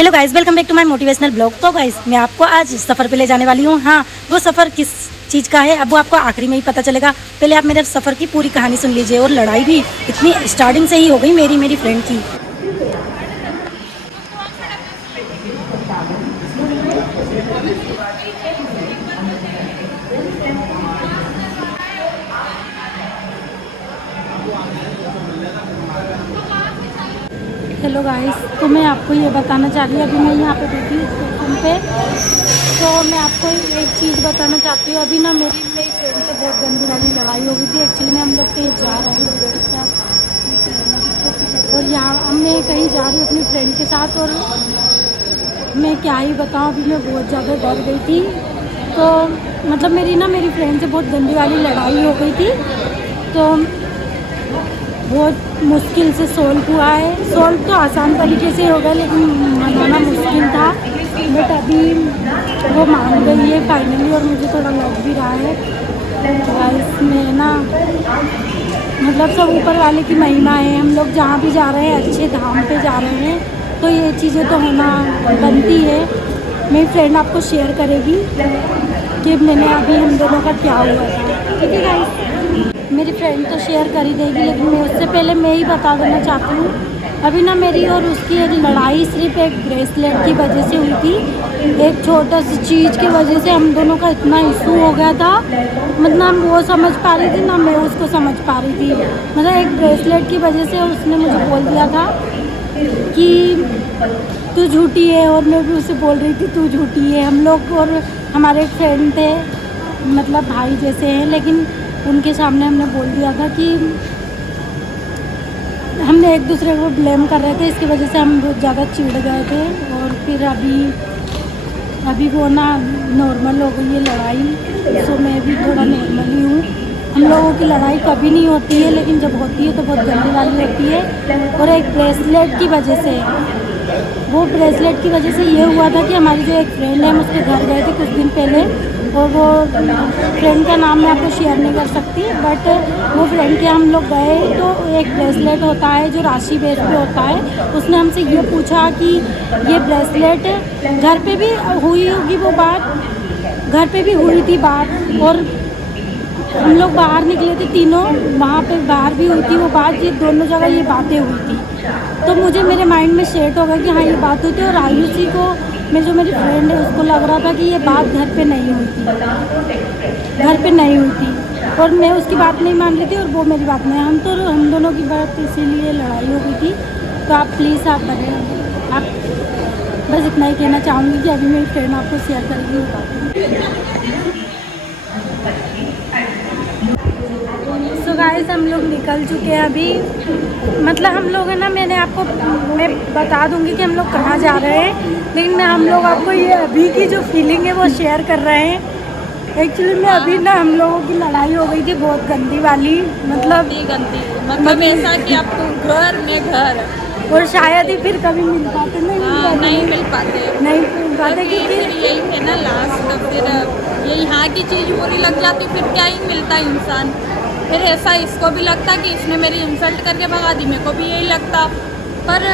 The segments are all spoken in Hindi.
Hello guys, welcome back to my motivational blog. तो गाइस, मैं आपको आज सफ़र पे ले जाने वाली हूँ। हाँ, वो सफ़र किस चीज़ का है अब वो आपको आखिरी में ही पता चलेगा। पहले आप मेरे सफ़र की पूरी कहानी सुन लीजिए। और लड़ाई भी इतनी स्टार्टिंग से ही हो गई मेरी फ्रेंड की। हेलो गाइस, तो मैं आपको ये बताना चाह रही हूँ, अभी मैं यहाँ पे बैठी हूँ स्टेशन पे। तो मैं आपको एक चीज़ बताना चाहती हूँ। अभी ना मेरी फ्रेंड से बहुत गंदी वाली लड़ाई हो गई थी। एक्चुअली में हम लोग कहीं जा रहे हैं और यहाँ मैं कहीं जा रही हूँ अपनी फ्रेंड के साथ। और मैं क्या ही बताऊँ, अभी मैं बहुत ज़्यादा डर गई थी। तो मतलब मेरी फ्रेंड से बहुत गंदी वाली लड़ाई हो गई थी। तो बहुत मुश्किल से सोल्व हुआ है। सोल्व तो आसान तरीके से होगा, लेकिन मनाना मुश्किल था। बट अभी वो मान गई है फाइनली, और मुझे थोड़ा लग भी रहा है। इसमें ना मतलब सब ऊपर वाले की महिमा है। हम लोग जहाँ भी जा रहे हैं, अच्छे धाम पे जा रहे हैं, तो ये चीज़ें तो होना बनती है। मेरी फ्रेंड आपको शेयर करेगी कि मैंने अभी हम दोनों का क्या हुआ था। ठीक है गाइस, मेरी फ्रेंड तो शेयर कर ही देगी, लेकिन मैं उससे पहले मैं ही बता देना चाहती हूँ। अभी ना मेरी और उसकी एक लड़ाई सिर्फ एक ब्रेसलेट की वजह से हुई थी। एक छोटा सी चीज़ की वजह से हम दोनों का इतना इशू हो गया था। मतलब वो समझ पा रही थी ना मैं उसको समझ पा रही थी। मतलब एक ब्रेसलेट की वजह से उसने मुझे बोल दिया था कि तू झूठी है, और मैं भी उसे बोल रही थी तू झूठी है। हम लोग और हमारे एक फ्रेंड थे, मतलब भाई जैसे हैं, लेकिन उनके सामने हमने बोल दिया था कि हमने एक दूसरे को ब्लेम कर रहे थे। इसकी वजह से हम बहुत ज़्यादा चिढ़ गए थे। और फिर अभी वो ना नॉर्मल हो गई है लड़ाई। सो मैं भी थोड़ा नॉर्मल ही हूँ। हम लोगों की लड़ाई कभी नहीं होती है, लेकिन जब होती है तो बहुत गंदी वाली होती है। और एक ब्रेसलेट की वजह से, वो ब्रेसलेट की वजह से ये हुआ था कि हमारी जो एक फ्रेंड है, हम उसके घर गए थे कुछ दिन पहले। और वो फ्रेंड का नाम मैं आपको शेयर नहीं कर सकती, बट वो फ्रेंड के हम लोग गए तो एक ब्रेसलेट होता है जो राशि बेस पे होता है। उसने हमसे ये पूछा कि ये ब्रेसलेट घर पे भी हुई होगी, वो बात घर पे भी हुई थी बात। और हम लोग बाहर निकले थे तीनों, वहाँ पे बाहर भी हुई थी वो बात। ये दोनों जगह ये बातें हुई थी। तो मुझे मेरे माइंड में सेट हो गया कि हाँ ये बात हुई थी। और आयुषी को, जो मेरी फ्रेंड है, उसको लग रहा था कि ये बात घर पे नहीं हुई थी, घर पे नहीं हुई थी। और मैं उसकी बात नहीं मान रही थी और वो मेरी बात नहीं। हम दोनों की बात इसीलिए लड़ाई हो गई थी। तो आप प्लीज़ आप बस इतना ही कहना चाहूँगी कि अभी मेरी फ्रेंड आपको शेयर करेगी वो बात। सो गाइस, हम लोग निकल चुके हैं अभी। मतलब हम लोग है ना, मैं बता दूंगी कि हम लोग कहाँ जा रहे हैं, लेकिन हम लोग आपको ये अभी की जो फीलिंग है वो शेयर कर रहे हैं। एक्चुअली में अभी ना हम लोगों की लड़ाई हो गई थी बहुत गंदी वाली। मतलब ऐसा कि आप तो घर में घर, और शायद ही फिर कभी मिल पाते। नहीं मिल पाते क्योंकि यही है ना लास्ट। फिर ये यहाँ की चीज़ बुरी लग जाती, फिर क्या ही मिलता इंसान। फिर ऐसा इसको भी लगता कि इसने मेरी इंसल्ट करके भगा दी, मेरे को भी यही लगता। पर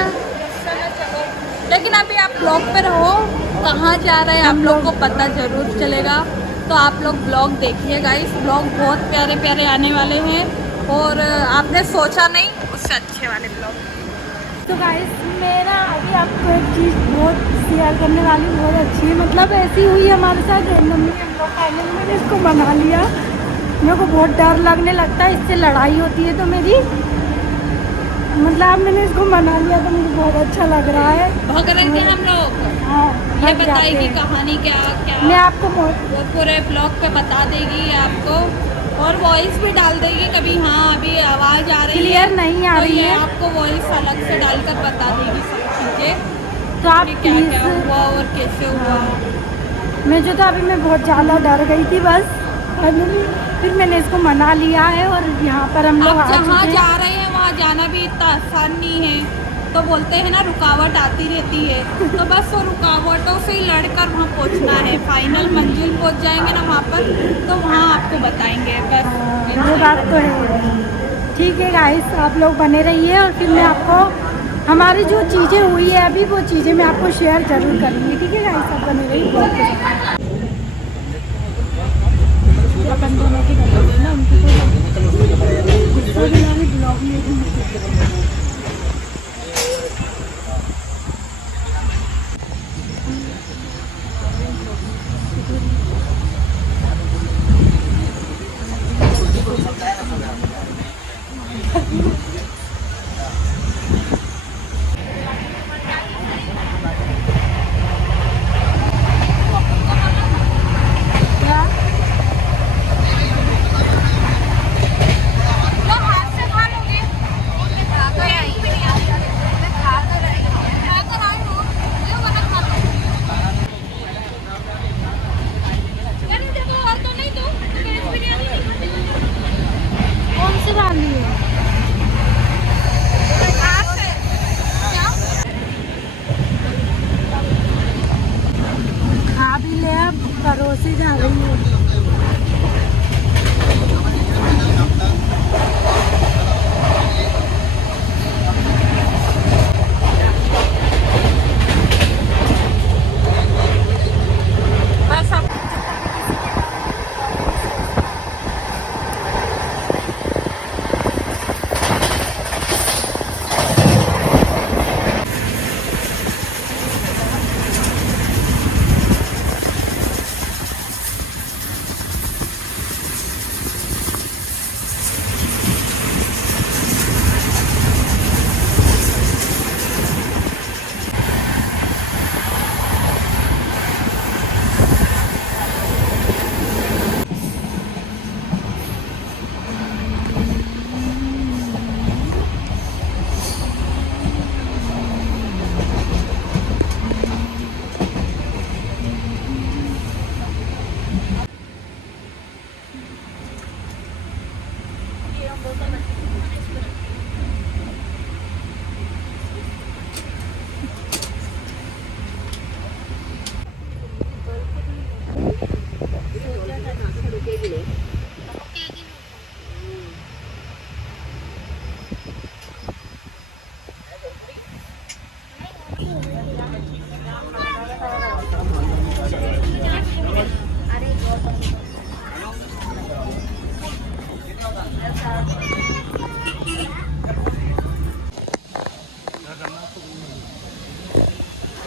लेकिन अभी आप ब्लॉग पे रहो, कहाँ जा रहे हैं आप लोग को पता जरूर चलेगा। तो आप लोग ब्लॉग देखिए गाइस, ब्लॉग बहुत प्यारे प्यारे आने वाले हैं, और आपने सोचा नहीं उससे अच्छे वाले ब्लॉग। तो गाइस, मेरा अभी आपको एक चीज़ बहुत शेयर करने वाली, बहुत अच्छी है। मतलब ऐसी हुई हमारे साथ रैंडमली। हम लोग फाइनली मैंने इसको मना लिया। मेरे को बहुत डर लगने लगता है, इससे लड़ाई होती है तो मेरी, मतलब मैंने इसको मना लिया तो मुझे बहुत अच्छा लग रहा है। भाग रहे थे हम लोग। हाँ, ये बताएगी कहानी क्या क्या, मैं आपको वो पूरे ब्लॉग पे बता देगी आपको, और वॉइस भी डाल देगी कभी। हाँ अभी आवाज़ आ रही है, क्लियर नहीं आ रही है, आपको वॉइस अलग से डालकर बता देगी सब चीज़ें। तो आप क्या क्या हुआ और कैसे हुआ। मैं अभी बहुत ज़्यादा डर गई थी बस। फिर मैंने इसको मना लिया है, और यहाँ पर हम लोग जहाँ जा रहे हैं वहाँ जाना भी इतना आसान नहीं है। तो बोलते हैं ना रुकावट आती रहती है, तो बस वो रुकावटों से ही लड़कर वहाँ पहुँचना है। फाइनल मंजिल पहुँच जाएंगे ना वहाँ पर, तो वहाँ आपको बताएंगे बस। ये बात तो है। ठीक है गाइस, आप लोग बने रहिए और फिर मैं आपको हमारी जो चीज़ें हुई है अभी वो चीज़ें मैं आपको शेयर जरूर करूँगी, ठीक है गाइस, सब बने रही ब्लॉग के साथ। अपन दोनों की बताइए ना, उनकी तो ब्लॉग में कौन सी डाली है? खा भी ले, अब परोसी जा रही है।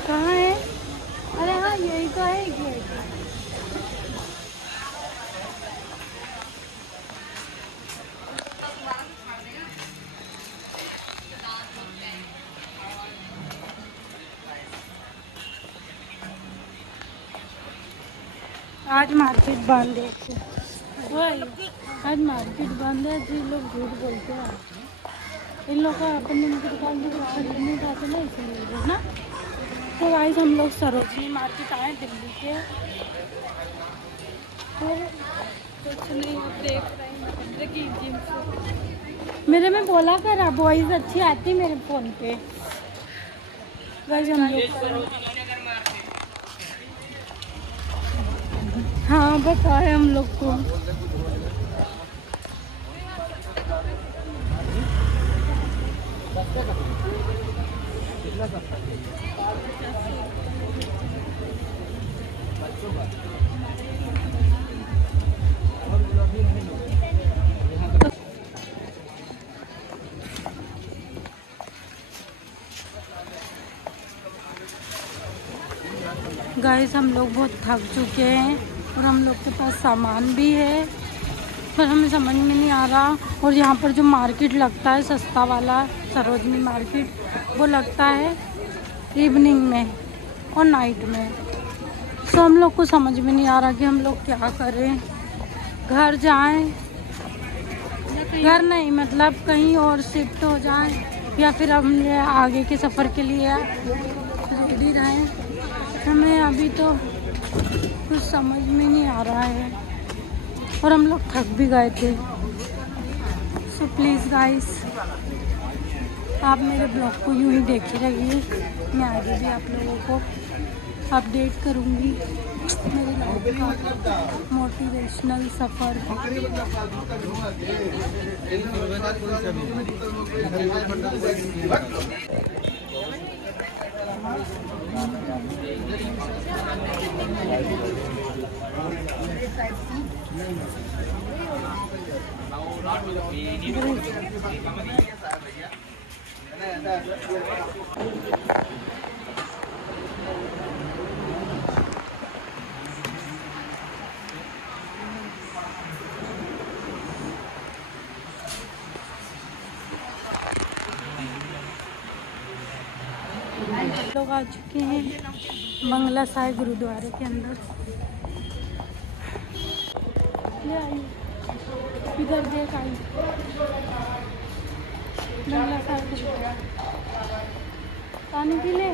कहाँ है? अरे हाँ, यही तो है गेट। आज मार्केट बंद है। वही, आज मार्केट बंद है, जी लोग झूठ बोलते हैं। इन लोग का अपने की दुकान भी खरीदने जाते ना, इसलिए ना। तो गाइस हम लोग सरोजनी मार्केट आए दिल्ली के। तो कुछ नहीं, अब देख रहे हैं मेरे में बोला कर, वॉइस अच्छी आती मेरे फ़ोन पे। गाइस हम लोग, हाँ बताए हम लोग को। गाइस हम लोग बहुत थक चुके हैं और हम लोग के पास सामान भी है, पर हमें समझ में नहीं आ रहा। और यहाँ पर जो मार्केट लगता है सस्ता वाला, सरोजनी मार्केट, वो लगता है इवनिंग में और नाइट में। सो हम लोग को समझ में नहीं आ रहा कि हम लोग क्या करें, घर जाएं, घर नहीं मतलब कहीं और शिफ्ट हो जाएं, या फिर हम आगे के सफ़र के लिए रेडी रहें। हमें अभी तो कुछ समझ में नहीं आ रहा है और हम लोग थक भी गए थे। सो प्लीज़ गाइस, आप मेरे ब्लॉग को यूँ ही देखे रहिए, मैं आगे भी आप लोगों को अपडेट करूँगी मेरी लाइफ का मोटिवेशनल सफ़र। लोग आ चुके हैं बंगला साहिब गुरुद्वारे के अंदर। ले आई इधर देख आई बंगला साहिब गुरुद्वारा। पानी पी ले।